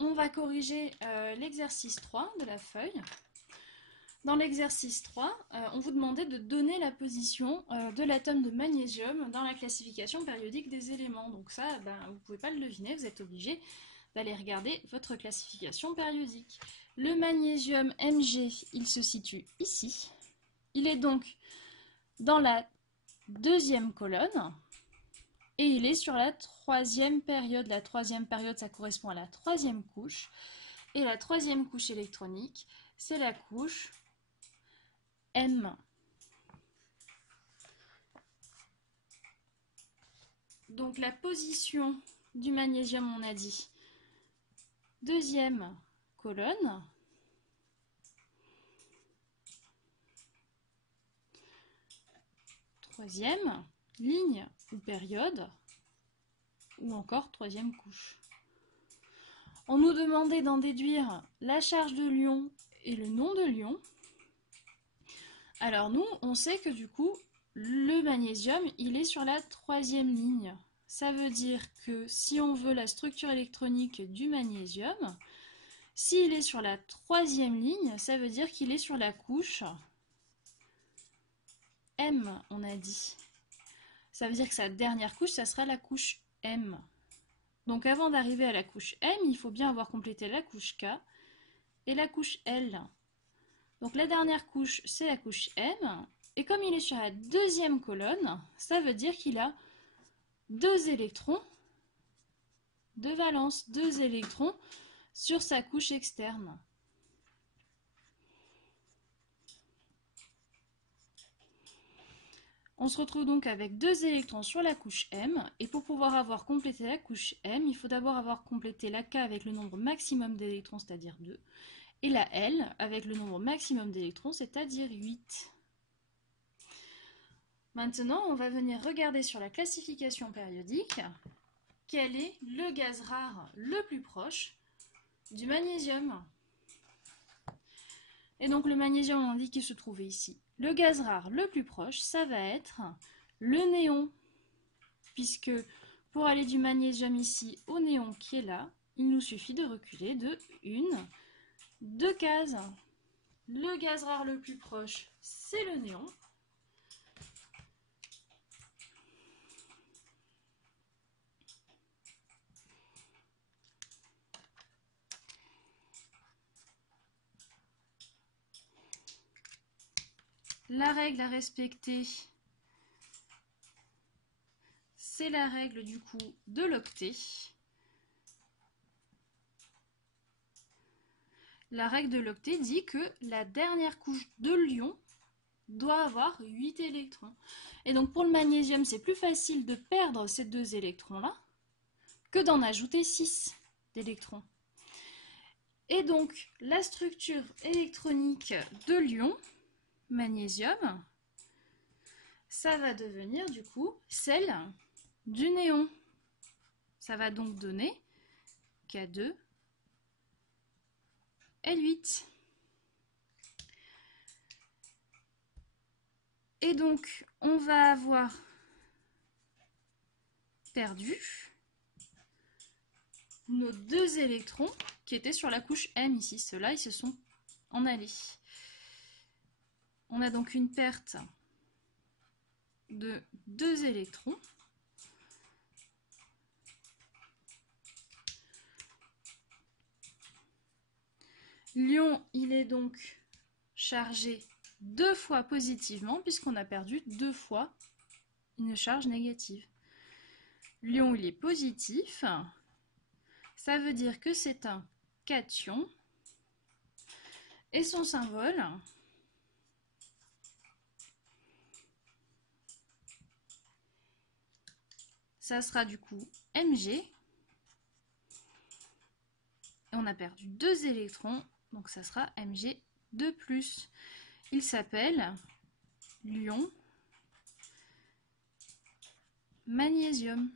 on va corriger l'exercice 3 de la feuille. Dans l'exercice 3, on vous demandait de donner la position de l'atome de magnésium dans la classification périodique des éléments. Donc ça, vous ne pouvez pas le deviner, vous êtes obligé d'aller regarder votre classification périodique. Le magnésium Mg, il se situe ici. Il est donc dans la deuxième colonne et il est sur la troisième période. La troisième période, ça correspond à la troisième couche. Et la troisième couche électronique, c'est la couche M. Donc la position du magnésium, on a dit deuxième colonne, troisième ligne ou période, ou encore troisième couche. On nous demandait d'en déduire la charge de l'ion et le nom de l'ion. Alors nous, on sait que du coup, le magnésium, il est sur la troisième ligne. Ça veut dire que si on veut la structure électronique du magnésium, s'il est sur la troisième ligne, ça veut dire qu'il est sur la couche M, on a dit. Ça veut dire que sa dernière couche, ça sera la couche M. Donc avant d'arriver à la couche M, il faut bien avoir complété la couche K et la couche L. Donc la dernière couche, c'est la couche M. Et comme il est sur la deuxième colonne, ça veut dire qu'il a deux électrons de valence, deux électrons sur sa couche externe. On se retrouve donc avec deux électrons sur la couche M. Et pour pouvoir avoir complété la couche M, il faut d'abord avoir complété la K avec le nombre maximum d'électrons, c'est-à-dire 2. Et la L avec le nombre maximum d'électrons, c'est-à-dire 8. Maintenant, on va venir regarder sur la classification périodique quel est le gaz rare le plus proche du magnésium. Et donc le magnésium, on dit qu'il se trouvait ici. Le gaz rare le plus proche, ça va être le néon, puisque pour aller du magnésium ici au néon qui est là, il nous suffit de reculer de 2 cases. Le gaz rare le plus proche, c'est le néon. La règle à respecter, c'est la règle du coup de l'octet. La règle de l'octet dit que la dernière couche de l'ion doit avoir 8 électrons. Et donc pour le magnésium, c'est plus facile de perdre ces deux électrons-là que d'en ajouter 6 d'électrons. Et donc la structure électronique de l'ion, magnésium, ça va devenir du coup celle du néon. Ça va donc donner K2 L8. Et donc, on va avoir perdu nos deux électrons qui étaient sur la couche M ici. Ceux-là, ils se sont en allés. On a donc une perte de 2 électrons. L'ion, il est donc chargé 2 fois positivement puisqu'on a perdu 2 fois une charge négative. L'ion, il est positif. Ça veut dire que c'est un cation. Et son symbole, ça sera du coup Mg. Et on a perdu 2 électrons, donc ça sera Mg2+. Il s'appelle l'ion magnésium.